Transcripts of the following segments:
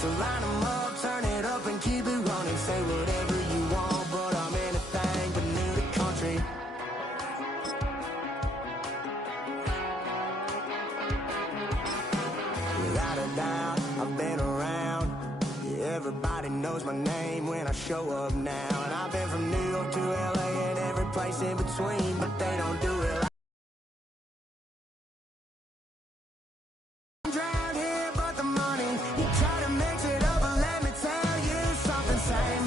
So line them up, turn it up and keep it running. Say whatever you want, but I'm anything but new to country. Without a doubt, I've been around. Yeah, everybody knows my name when I show up now. And I've been from New York to LA and every place in between, but they don't do it like drowned here, but the money, you try to mix it up, and let me tell you something. Same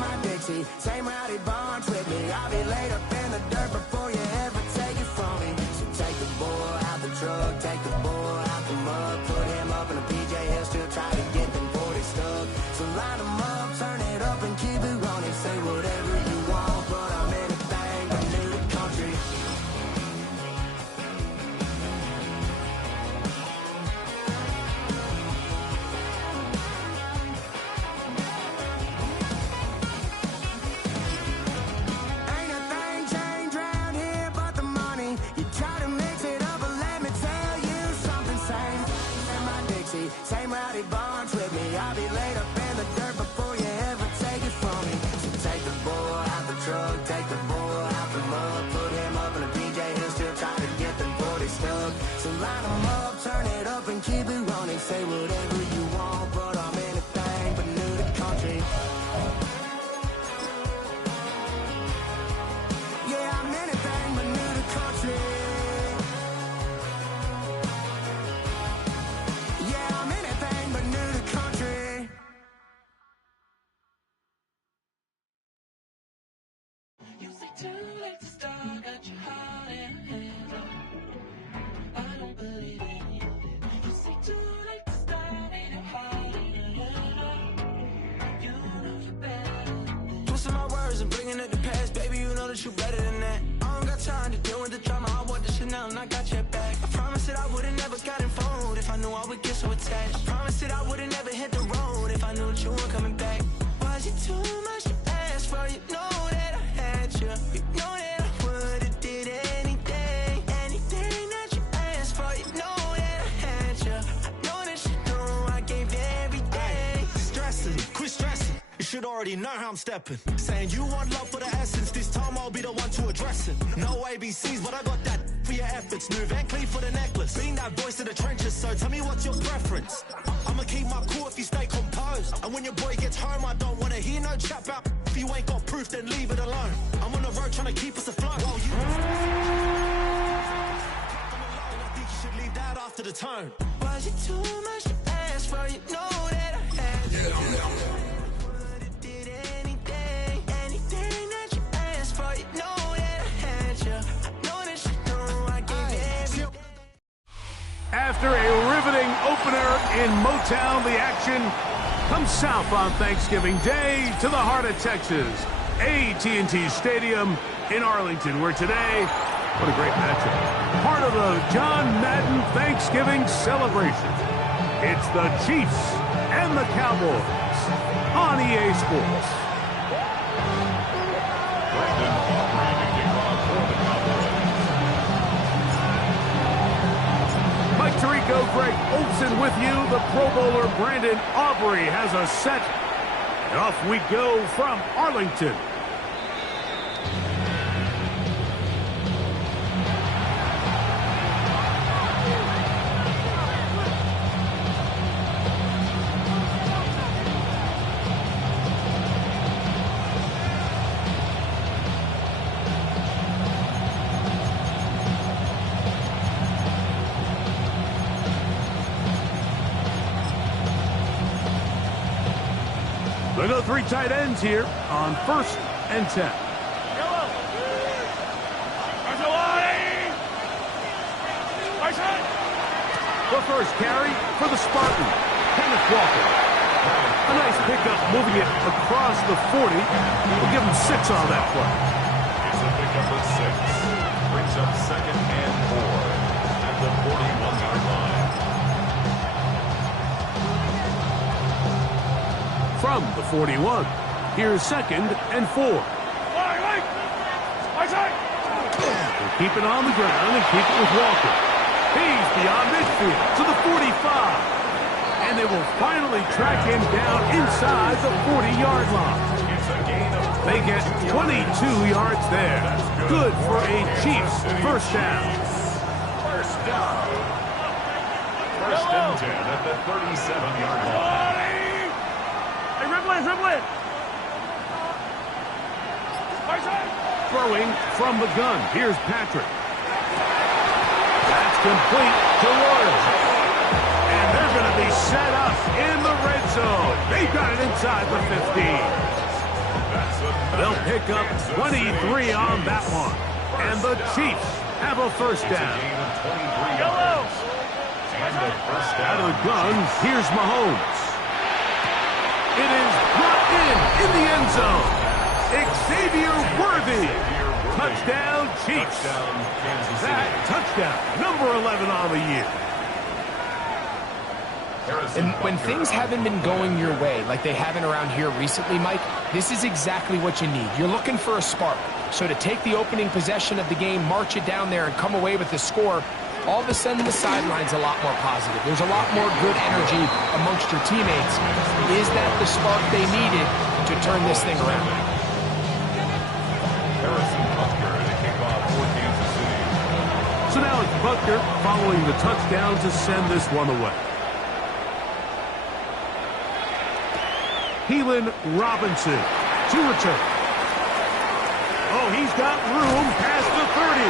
my Dixie, same rowdy bunch with me. I'll be laid up in the dirt before you ever take it from me. So take the boy out the truck, take the boy out the mud, put him up in a PJ, he'll still try to get them 40 stuck. So line them up, turn it up and keep it running. Say whatever you want, but I'm anything but new to country. Ain't a thing changed round here but the money. You try to mix it up, but let me tell you something. Same my Dixie, same rowdy bunch with me. I'll be laid up in the dirt before you ever take it from me. So take the boy out the truck, take the boy out the mud, put him up in a PJ, he'll still try to get them 40 stuck. So line them up, turn it up and keep it running. Say whatever you want, but I'm anything but new to country. Yeah, I'm anything but new to country. Yeah, I'm anything but new to country. You say too late to start, got your heart in hand. I don't believe any of it. You say too late to start, ain't it hard in your head? You know you're better than this. Twisting my words and bringing it to pass, baby, you know that you better than that. I don't got time to deal with the drama, I want the Chanel and I got your back. I promised that I would've never gotten phoned if I knew I would get so attached. I promised that I would've never hit the road if I knew that you weren't coming back. Was it too much to ask for? You know that I had you. You know that I would've did anything, anything that you asked for. You know that I had you. I know that you know I gave everything. Stressing, quit stressing. You should already know how I'm stepping. Saying you want love for the essence, this time I'll be the one to address it. No ABCs, but I got that for your efforts. New Van Cleef for the necklace. Being that voice of the trenches, so tell me what's your preference. I'ma keep my cool if you stay composed. And when your boy gets home, I don't wanna hear no chat about if you ain't got proof, then leave it alone. I'm on the road trying to keep us afloat. While you I think you should leave that after the tone. Was it too much to ask for? You know that I had you. Would've did anything, anything that you asked for. You know that I had you. I know that you know I gave everything. After a riveting opener in Motown, the action comes south on Thanksgiving Day to the heart of Texas, AT&T Stadium in Arlington, where today, what a great matchup, part of the John Madden Thanksgiving celebration. It's the Chiefs and the Cowboys on EA Sports. Mike Tirico, Greg Olson with you. The Pro Bowler Brandon Aubrey has a set. And off we go from Arlington. They go three tight ends here on 1st and 10. The first carry for the Spartan, Kenneth Walker. A nice pickup moving it across the 40. We'll give him 6 on that play. It's a pickup of 6. Brings up 2nd and 4 at the 41-yard line. From the 41, here's 2nd and 4. We'll keep it on the ground and keep it with Walker. He's beyond midfield to the 45. And And they will finally track him down inside the 40-yard line. It's a gain of They get 22 yards there. Good for a Chiefs first down. first down. First and 10 at the 37-yard line. Hey, dribble it. Throwing from the gun. Here's Patrick. That's complete to Royal. And they're going to be set up in the red zone. They got it inside the 15. They'll pick up 23 on that one. And the Chiefs have a first down. Yellow. And the first Out of down. the gun, here's Mahomes. It is brought in the end zone. Xavier Worthy. Touchdown, Chiefs. Touchdown, Kansas City. That touchdown, number 11 on the year. And when things haven't been going your way, like they haven't around here recently, Mike, this is exactly what you need. You're looking for a spark. So to take the opening possession of the game, march it down there, and come away with the score, all of a sudden the sideline's a lot more positive. There's a lot more good energy amongst your teammates. Is that the spark they needed to turn this thing around? Harrison Butker to kick off for Kansas City. So now it's Butker following the touchdown to send this one away. Keelan Robinson to return. Oh, he's got room past the 30.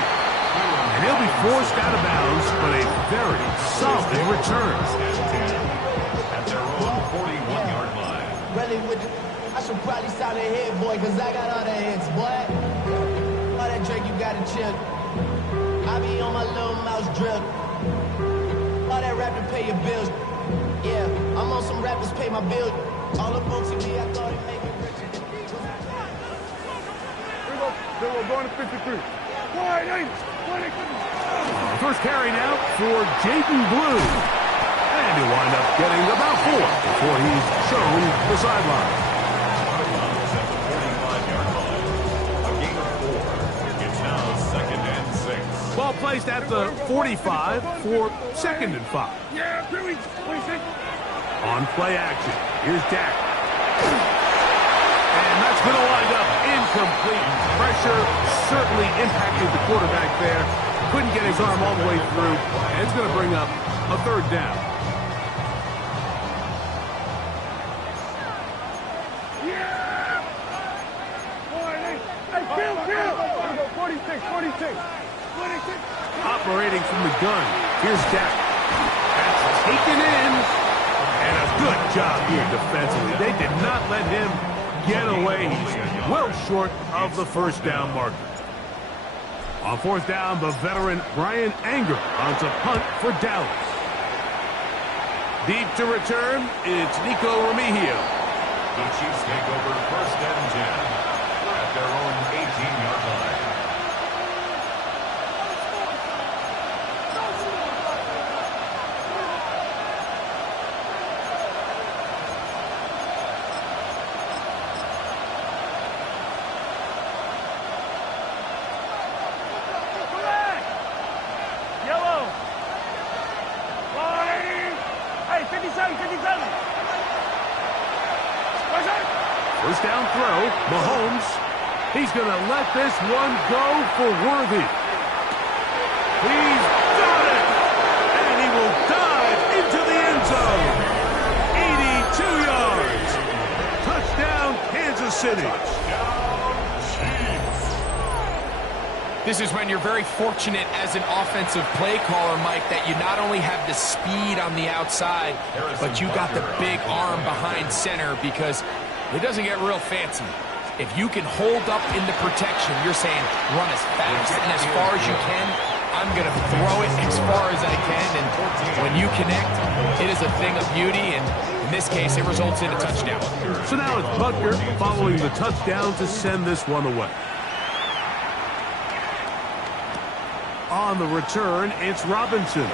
And he'll be forced out of bounds, but a very solid return. At their own 41-yard line. Really with I should probably sound a head boy, cause I got all the hits, boy. All that drink you gotta chill. I be on my little mouse drip. All that rap to pay your bills. Yeah, I'm on some rappers pay my bills. All up on TV, I thought it made me richer. We're going to 53. First carry now for Jaden Blue. And he'll wind up getting about 4 before he's shown the sideline. At the 45-yard line. A gain of 4. It's now second and 6. Ball placed at the 45 for second and 5. On play action, here's Dak. And that's going to wind up incomplete. Pressure certainly impacted the quarterback there. Couldn't get his arm all the way through. And it's going to bring up a third down. Operating from the gun, here's Dak. That's taken in. And a good job here defensively. They did not let him get away. He's well short of the first down marker. On fourth down, the veteran Brian Anger onto punt for Dallas. Deep to return, it's Nico Remigio. The Chiefs take over first and 10 at their own 18-yard line. First down throw, Mahomes. He's going to let this one go for Worthy. He's got it! And he will dive into the end zone. 82 yards. Touchdown, Kansas City. This is when you're very fortunate as an offensive play caller, Mike, that you not only have the speed on the outside, but you got the big arm behind center, because it doesn't get real fancy. If you can hold up in the protection, you're saying run as fast and as far as you can. I'm going to throw it as far as I can, and when you connect, it is a thing of beauty, and in this case, it results in a touchdown. So now it's Butker following the touchdown to send this one away. On the return, it's Robinson.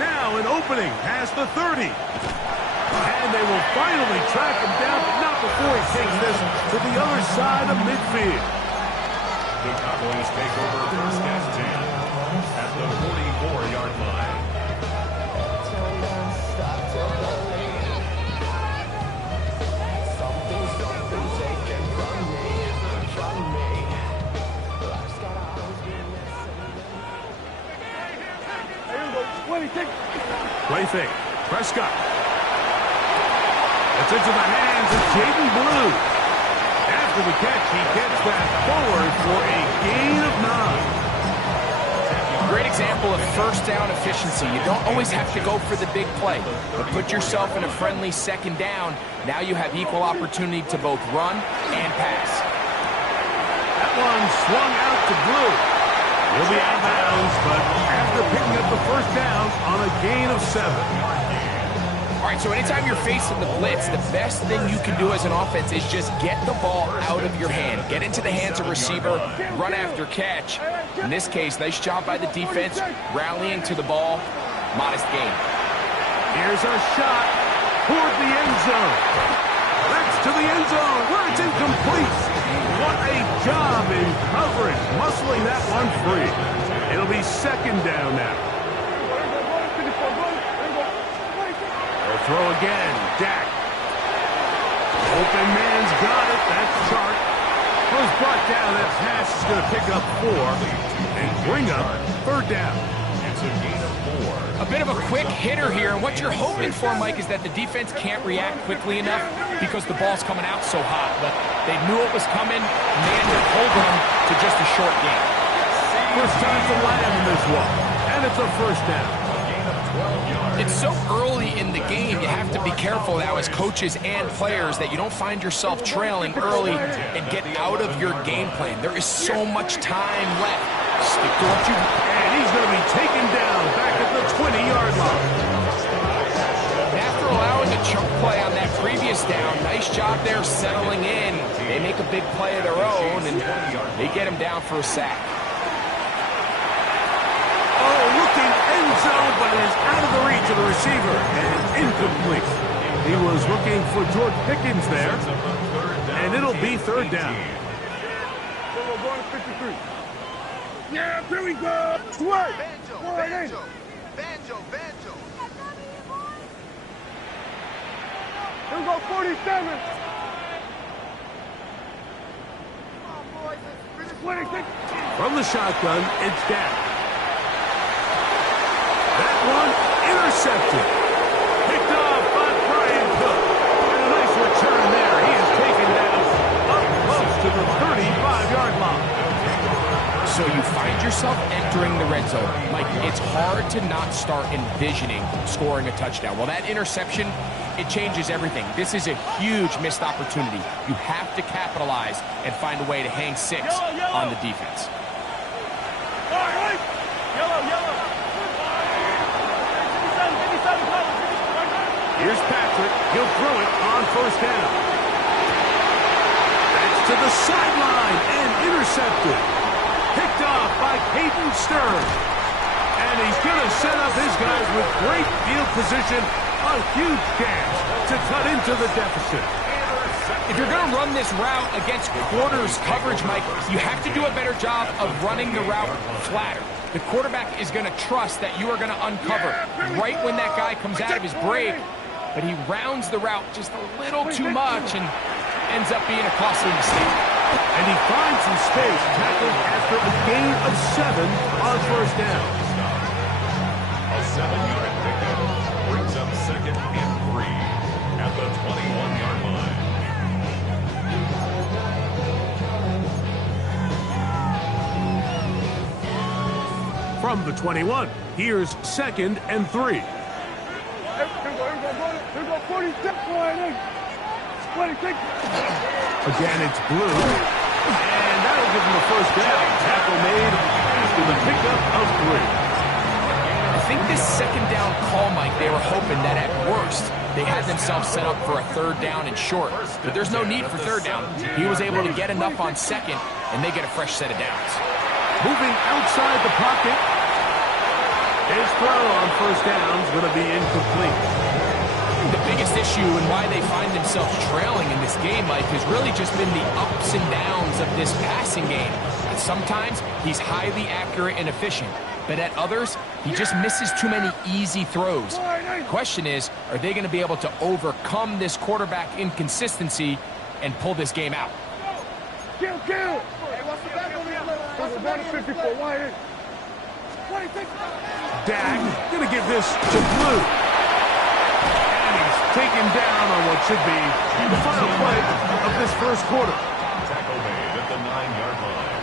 Now an opening past the 30. And they will finally track him down, but not before he takes this to the other side of midfield. The Cowboys take over first and 10 at the 44-yard line. fake. Prescott. It's into the hands of Jaden Blue. After the catch, he gets that forward for a gain of 9. Great example of first down efficiency. You don't always have to go for the big play, but put yourself in a friendly second down. Now you have equal opportunity to both run and pass. That one swung out to Blue. He'll be out of bounds, but after picking up the first down on a gain of 7. All right, so anytime you're facing the blitz, the best thing you can do as an offense is just get the ball out of your hand. Get into the hands of receiver, run after catch. In this case, nice job by the defense, rallying to the ball. Modest gain. Here's a shot toward the end zone. That's to the end zone where it's incomplete. What a job in coverage, muscling that one free. It'll be second down now. They'll throw again. Dak. Open man's got it. That's Sharp. Was brought down. That pass is going to pick up 4 and bring up third down. It's a gain of 4. A bit of a quick hitter here, and what you're hoping for, Mike, is that the defense can't react quickly enough because the ball's coming out so hot. But they knew it was coming, and they're holding them to just a short gain. First time to land in this one, and it's a first down. It's so early in the game, you have to be careful now as coaches and players that you don't find yourself trailing early and get out of your game plan. There is so much time left. Stick to what you... And he's going to be taken down back at the 20-yard line. After allowing a chunk play on that previous down, nice job there settling in. They make a big play of their own, and they get him down for a sack. Oh, looking end zone, but it is out of the reach of the receiver and incomplete. He was looking for George Pickens there, and it'll be third down. Yeah, here we go. Sweat. Banjo. Here we go, 47. 26. From the shotgun, it's Dak. That one intercepted. Picked off by Brian Cook. And a nice return there. He is taken down up close to the 35-yard line. So you find yourself entering the red zone. Mike, it's hard to not start envisioning scoring a touchdown. Well, that interception, it changes everything. This is a huge missed opportunity. You have to capitalize and find a way to hang 6 on the defense. Yellow. Here's Patrick. He'll throw it on first down. That's to the sideline and intercepted. Picked off by Peyton Stern. And he's going to set up his guys with great field position. A huge chance to cut into the deficit. If you're going to run this route against quarters coverage, Mike, you have to do a better job of running the route flatter. The quarterback is going to trust that you are going to uncover right when that guy comes out of his break, but he rounds the route just a little too much and ends up being a costly mistake. And he finds some space, tackled after a gain of 7 on first down. A 7-yard pickup brings up second and 3 at the 21-yard line. From the 21, here's second and 3. Here we go, 46. 26. Again, it's Blue. And that'll give him the first down. Tackle made after the pickup of 3. I think this second down call, Mike, they were hoping that at worst they had themselves set up for a third down and short. But there's no need for third down. He was able to get enough on second, and they get a fresh set of downs. Moving outside the pocket. His throw on first down is going to be incomplete. The biggest issue and why they find themselves trailing in this game, Mike, has really just been the ups and downs of this passing game. And sometimes he's highly accurate and efficient, but at others, he just misses too many easy throws. The question is, are they going to be able to overcome this quarterback inconsistency and pull this game out? Kill. Hey, what's the back on the 54, Dak going to give this to Blue. taken down on what should be the final play of this first quarter. Tackle made at the 9-yard line.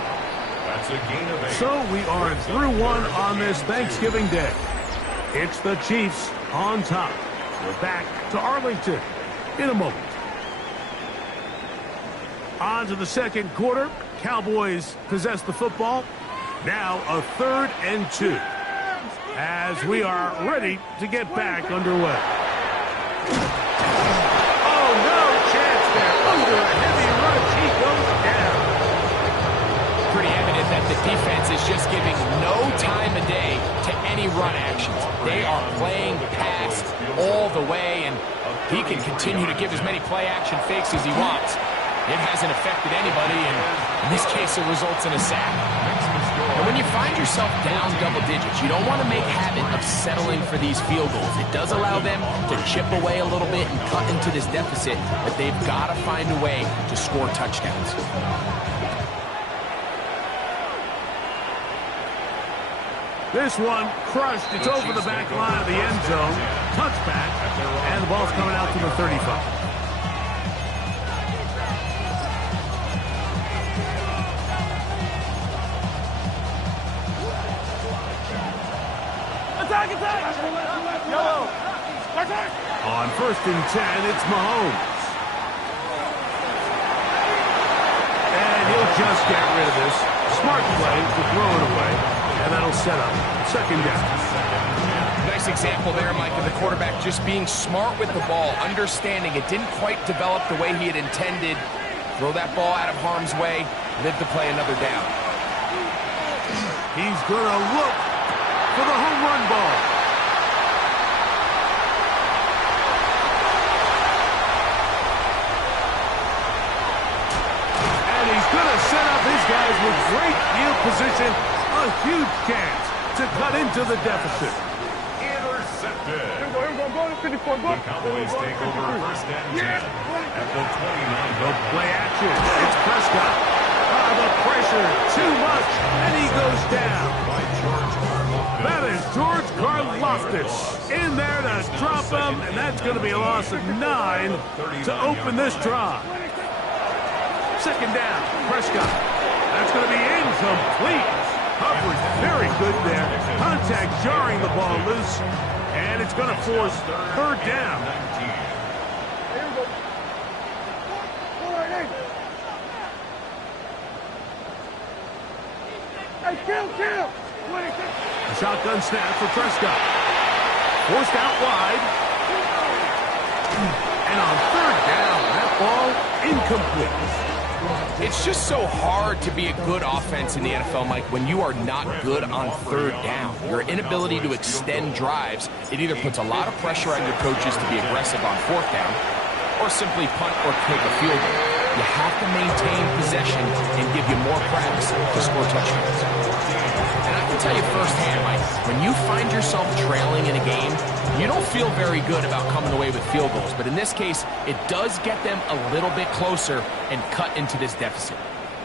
That's a gain of 8. So we are through one on this Thanksgiving Day. It's the Chiefs on top. We're back to Arlington in a moment. On to the second quarter. Cowboys possess the football. Now a 3rd and 2. As we are ready to get back underway. Oh, no chance there. Under a heavy rush, he goes down. Pretty evident that the defense is just giving no time of day to any run actions. They are playing pass all the way, and he can continue to give as many play-action fakes as he wants. It hasn't affected anybody, and in this case, it results in a sack. And when you find yourself down double digits, you don't want to make habit of settling for these field goals. It does allow them to chip away a little bit and cut into this deficit, but they've got to find a way to score touchdowns. This one crushed. It's over the back line of the end zone. Touchback, and the ball's coming out to the 35. Attack! Yellow! On 1st and 10, it's Mahomes. And he'll just get rid of this. Smart play to throw it away, and that'll set up 2nd down. Nice example there, Mike, of the quarterback just being smart with the ball, understanding it didn't quite develop the way he had intended. Throw that ball out of harm's way, live to play another down. He's going to look for the home run ball. And he's going to set up his guys with great field position. A huge chance to cut into the deficit. Intercepted. Here we go, 54. The Cowboys take over 1st and 10 at the 29. No play action. It's Prescott. The pressure, too much, and he goes down. That is George Karlaftis in there to drop him, and that's going to be a loss of 9 to open this drive. 2nd down, Prescott. That's going to be incomplete. Coverage very good there. Contact jarring the ball loose, and it's going to force 3rd down. Kill! A shotgun snap for Prescott. Forced out wide. And on 3rd down, that ball incomplete. It's just so hard to be a good offense in the NFL, Mike, when you are not good on 3rd down. Your inability to extend drives, it either puts a lot of pressure on your coaches to be aggressive on 4th down, or simply punt or kick a field goal. You have to maintain possession and give you more practice to score touchdowns. And I can tell you firsthand, Mike, when you find yourself trailing in a game, you don't feel very good about coming away with field goals. But in this case, it does get them a little bit closer and cut into this deficit.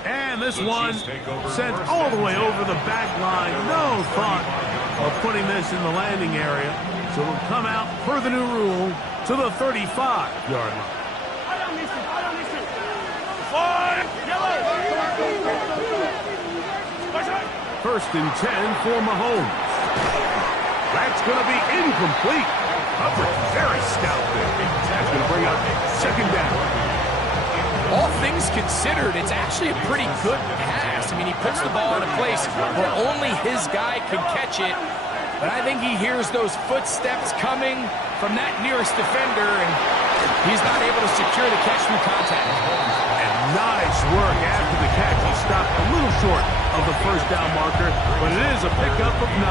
And this one sent all the way over the back line. No thought of putting this in the landing area. So it'll come out per the new rule to the 35-yard line. 1st and 10 for Mahomes. That's going to be incomplete. Coverage very stout there. That's going to bring up 2nd down. All things considered, it's actually a pretty good pass. I mean, he puts the ball in a place where only his guy can catch it. But I think he hears those footsteps coming from that nearest defender, and he's not able to secure the catch through contact. And nice work after the catch. He stopped a little short of the 1st down marker, but it is a pickup of 9.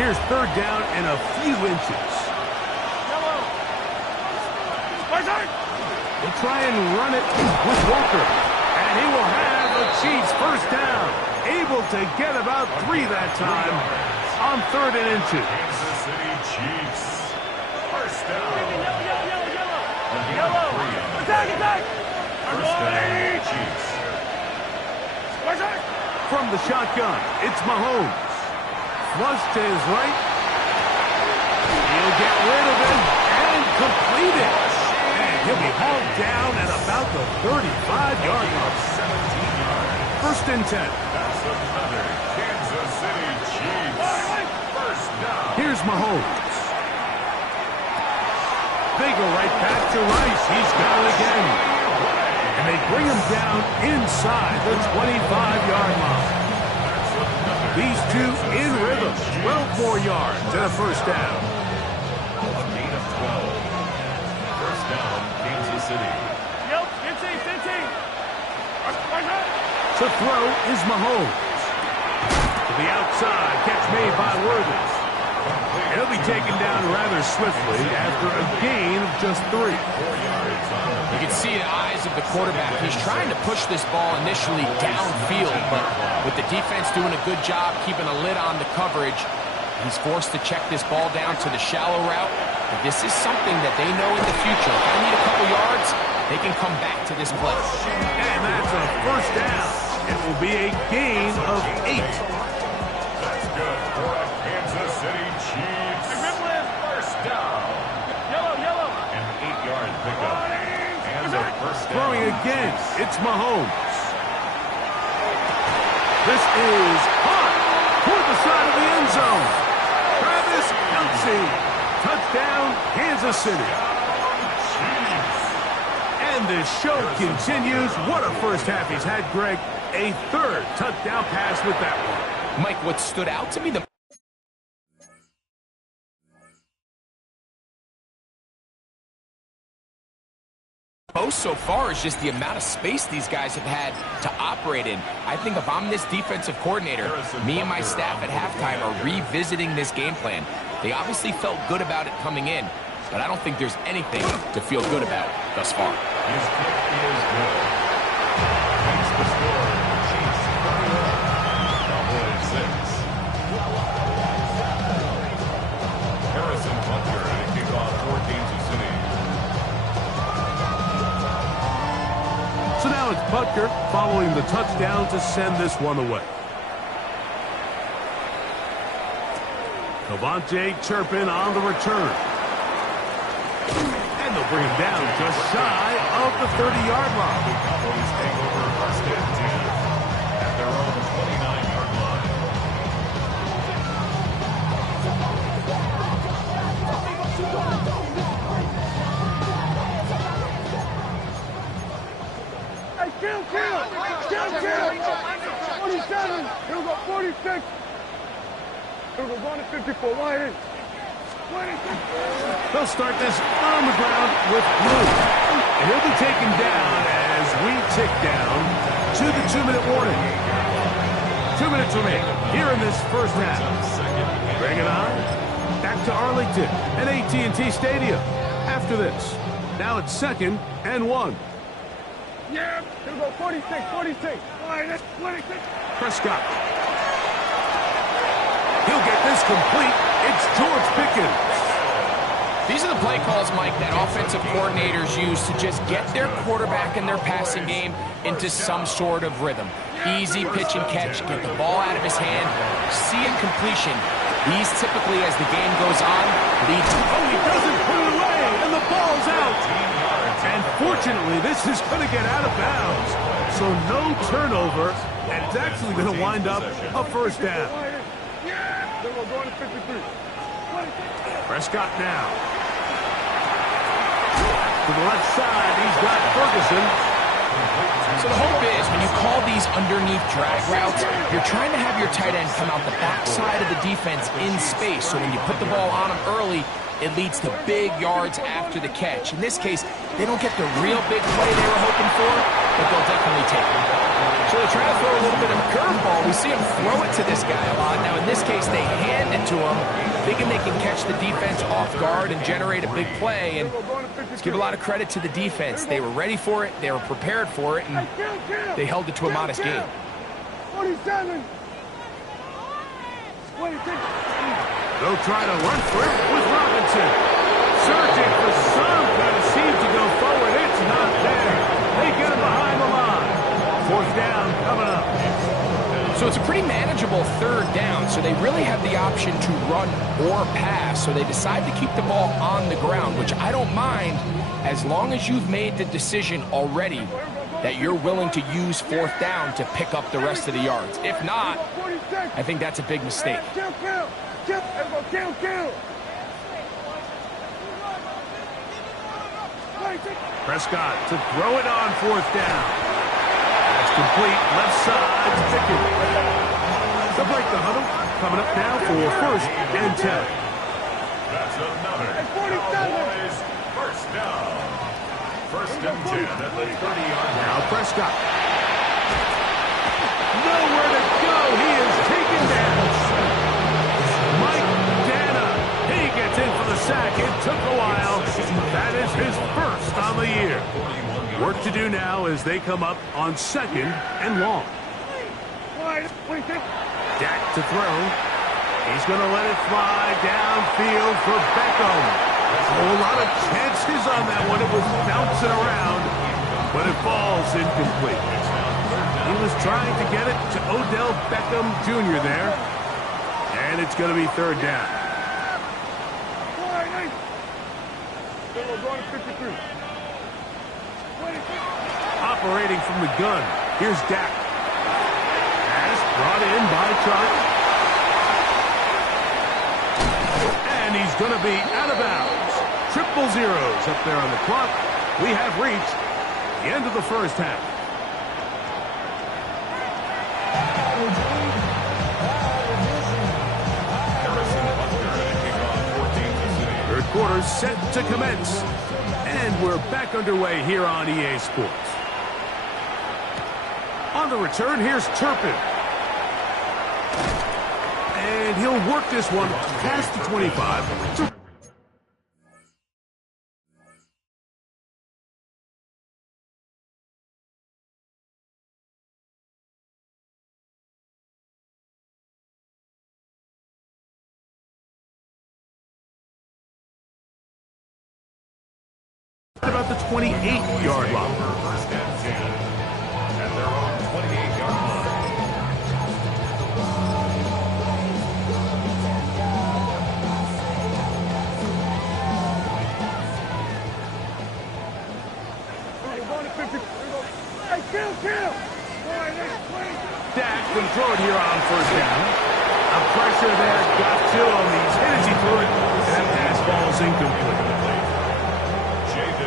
Here's 3rd down and a few inches. We'll try and run it with Walker, and he will have the Chiefs 1st down. Able to get about 3 that time on 3rd and inches. Kansas City Chiefs. 1st down. Attack! 1st down, Chiefs. From the shotgun, it's Mahomes. Flush to his right. He'll get rid of it and the 35-yard line. 17 yards. First and 10. That's another Kansas City Chiefs. First down. Here's Mahomes. They go right back to Rice. He's got it again. And they bring him down inside the 25-yard line. These two in rhythm. 12 more yards and a first down. A gain of 12. First down, Kansas City. To throw is Mahomes. To the outside, catch made by Worthy. And he'll be taken down rather swiftly after a gain of just 3. 4 yards on the You can see in the eyes of the quarterback. He's trying to push this ball initially downfield, but with the defense doing a good job keeping a lid on the coverage, he's forced to check this ball down to the shallow route. But this is something that they know in the future. If they need a couple yards, they can come back to this play. And that's a first down. It will be a gain of 8. That's good for a Kansas City Chiefs. First down. Yellow. An 8-yard pickup. And a first down. Throwing again, it's Mahomes. This is hot toward the side of the end zone. Travis Kelce. Touchdown, Kansas City. And the show continues. What a first half he's had, Greg. A third touchdown pass with that one. Mike, what stood out to me the most so far is just the amount of space these guys have had to operate in. I think if I'm this defensive coordinator, me and my staff at halftime are revisiting this game plan. They obviously felt good about it coming in, but I don't think there's anything to feel good about thus far. His kick is good. Makes the score. Chiefs 31. Cowboys 6. Harrison Butker to kick off for Kansas City. So now it's Butker following the touchdown to send this one away. Devontae Turpin on the return. And they'll bring him down just shy of the 30-yard line. The Cowboys take over first and 10 at their own 29-yard line. Hey, kill. 47. He'll go 46. He'll go 154. Wide in. 26. They'll start this on the ground with Blue. And he'll be taken down as we tick down to the 2-minute warning. 2 minutes remaining here in this first half. Bring it on back to Arlington at AT&T Stadium. After this, now it's 2nd and 1. Yeah, he'll go 46. Wide in. 26. Prescott. He'll get this complete. It's George Pickens. These are the play calls, Mike, that offensive coordinators use to just get their quarterback and their passing game into some sort of rhythm. Easy pitch and catch, get the ball out of his hand, see a completion. These typically, as the game goes on, lead to... Oh, he doesn't put it away, and the ball's out. And fortunately, this is going to get out of bounds. So no turnover, and it's actually going to wind up a first down. Yeah, they'll go 53. Prescott now. To the left side, he's got Ferguson. So the hope is, when you call these underneath drag routes, you're trying to have your tight end come out the backside of the defense in space. So when you put the ball on him early, it leads to big yards after the catch. In this case, they don't get the real big play they were hoping for, but they'll definitely take it. So they're trying to throw a little bit of a curveball. We see him throw it to this guy a lot. Now, in this case, they hand it to him, thinking they can catch the defense off guard and generate a big play. And let's give a lot of credit to the defense. They were ready for it, they were prepared for it, and they held it to a modest game. 47. 26. They'll try to run for it with Robinson. Searching for some kind of seam to go forward. It's not there. They get him behind the line. Fourth down coming up. So it's a pretty manageable third down. So so they really have the option to run or pass. So they decide to keep the ball on the ground, which I don't mind as long as you've made the decision already that you're willing to use 4th down to pick up the rest of the yards. If not, I think that's a big mistake. Prescott to throw it on 4th down. That's complete. Left side to Pickett. They'll break the huddle. Coming up now for 1st and 10. That's another Cowboys first down. 1st and 10 at the 30-yard line. Now Prescott. Nowhere to go. He is taken down. Mike Dana. He gets in for the sack. It took a while. That is his first on the year. Work to do now as they come up on 2nd and long. Dak to throw. He's going to let it fly downfield for Beckham. A lot of chances on that one. It was bouncing around, but it falls incomplete. He was trying to get it to Odell Beckham Jr. there, and it's going to be 3rd down. Operating from the gun, here's Dak. Pass brought in by Trot. And he's going to be out of bounds. 0-0 up there on the clock. We have reached the end of the 1st half. Third quarter set to commence. And we're back underway here on EA Sports. On the return, here's Turpin. And he'll work this one past the 25. About the 28-yard line. First and 10 at their own 28-yard line. Dak can throw it here on 1st down. A pressure there got to him. He's hit as he threw it. That pass falls incomplete.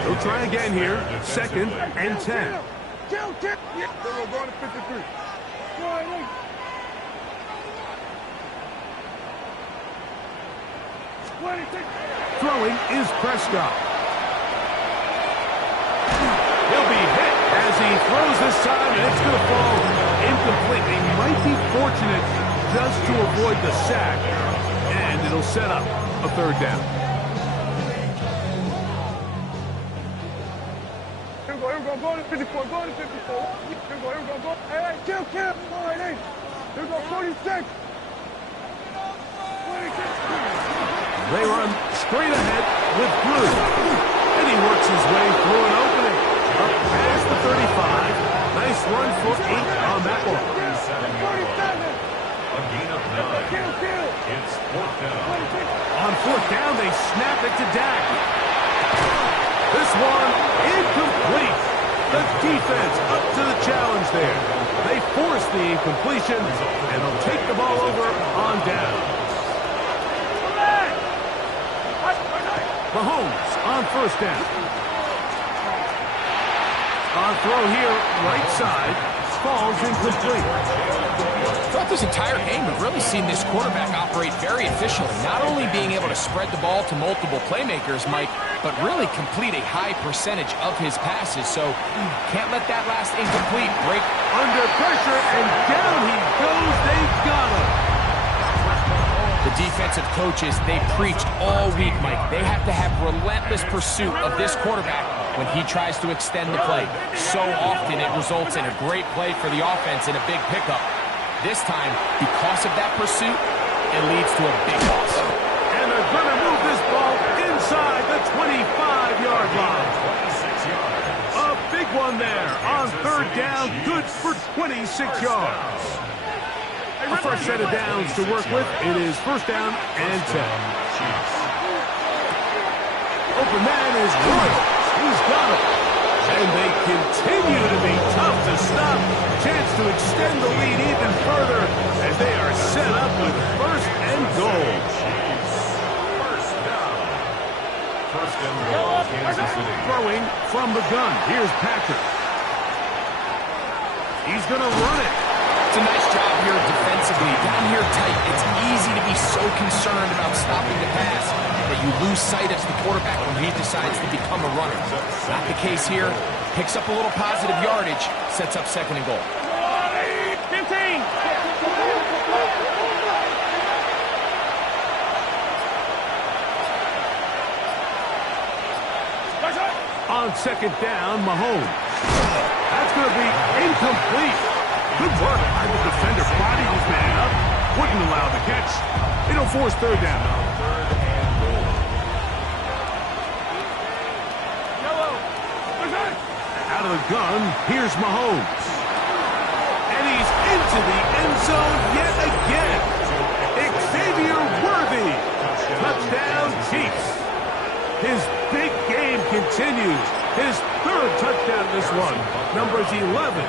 They'll try again here. 2nd and 10. Throwing is Prescott. He'll be hit as he throws this time, and it's going to fall incomplete. He might be fortunate just to avoid the sack, and it'll set up a 3rd down. Go to 54, go to 54. Here we go. Hey, kill. All right, hey. Here we go, 46. 46. They run straight ahead with Blue. And he works his way through an opening. Up past the 35. Nice run for 8 on that one. 47 a gain of 9. It's 4th down. On 4th down, they snap it to Dak. This one incomplete. The defense up to the challenge there. They force the incompletion, and they'll take the ball over on down. Mahomes on 1st down. On throw here, right side, falls incomplete. Throughout this entire game, we've really seen this quarterback operate very efficiently, not only being able to spread the ball to multiple playmakers, Mike, but really complete a high percentage of his passes. So can't let that last incomplete break. Under pressure, and down he goes. They've got him. The defensive coaches, they preached all week, Mike. They have to have relentless pursuit of this quarterback when he tries to extend the play. So often it results in a great play for the offense and a big pickup. This time, because of that pursuit, it leads to a big loss. And they're going to move this ball inside the 25-yard line. 26 yards. A big one there on 3rd down, good for 26 yards. A first set of downs to work with. It is first down and 10. Open man is Wood. He's got it. And they continue to be tough to stop. Chance to extend the lead even further as they are set up with first and goal. First down. First and goal, Kansas City. Throwing from the gun. Here's Patrick. He's going to run it. It's a nice job here defensively. Down here tight, it's easy to be so concerned about stopping the pass that you lose sight as the quarterback when he decides to become a runner. Not the case here. Picks up a little positive yardage, sets up second and goal. 15. On second down, Mahomes. That's going to be incomplete. Good work by the defender. Body his man up. Wouldn't allow the catch. It'll force third down. Out of the gun, here's Mahomes. And he's into the end zone yet again. Xavier Worthy. Touchdown, Chiefs. His big game continues. His third touchdown this one. Numbers 11,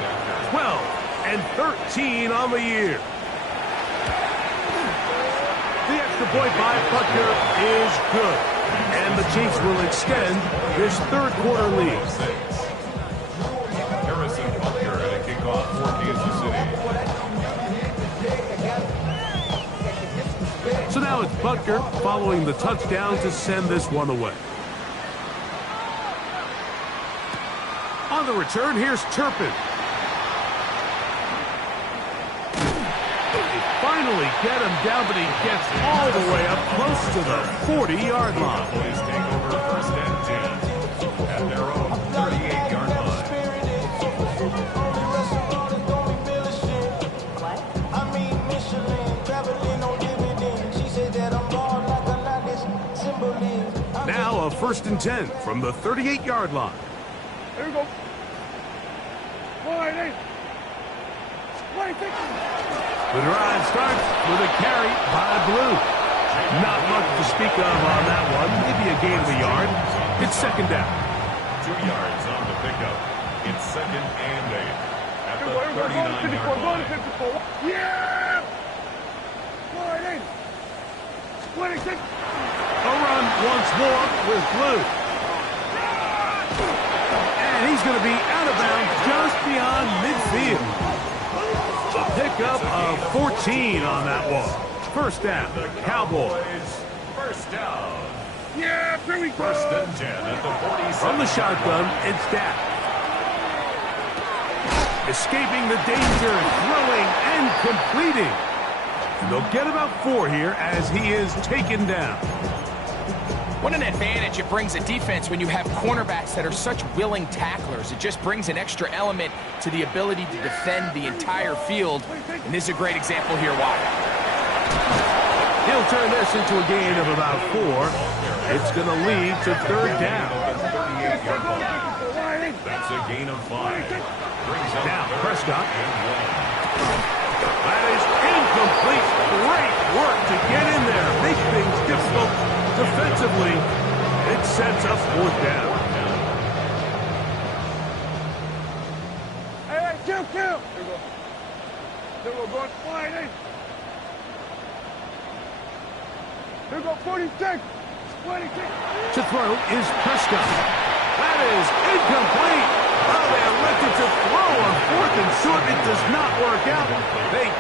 12, and 13 on the year. The extra point by Butker is good. And the Chiefs will extend this third quarter lead. Harrison Butker at a kickoff for Kansas City. So now it's Butker following the touchdown to send this one away. On the return, here's Turpin. They finally get him down, but he gets all the way up close to the 40-yard line. Boys take over first and 10 at their own 38-yard line. Now a first and 10 from the 38-yard line. Here we go. Wide. The drive starts with a carry by Blue. Not much to speak of on that one. Maybe a gain of a yard. It's second down. 2 yards on the pickup. It's second and 8 at the 39-yard line. Yeah! Wide. 26. A run once more with Blue. And he's going to be out of bounds just beyond midfield. A pickup of 14 on that one. First down, Cowboys. First down. Yeah, here we go. First and 10 at the 47. From the shotgun, it's Dak. Escaping the danger, throwing and completing. And they'll get about 4 here as he is taken down. What an advantage it brings a defense when you have cornerbacks that are such willing tacklers. It just brings an extra element to the ability to defend the entire field. And this is a great example here why. He'll turn this into a gain of about 4. It's going to lead to third down. That's a gain of 5. Brings up Now, third Prescott. and 1. That is incomplete. Great work to get in there. Make things difficult defensively. It sets up fourth down. Hey, kill. Here we go. Here we go, going wide. Here we go, 46. 26. To throw is Prescott. That is incomplete. Oh, they elected to throw on fourth and short. It does not work out. They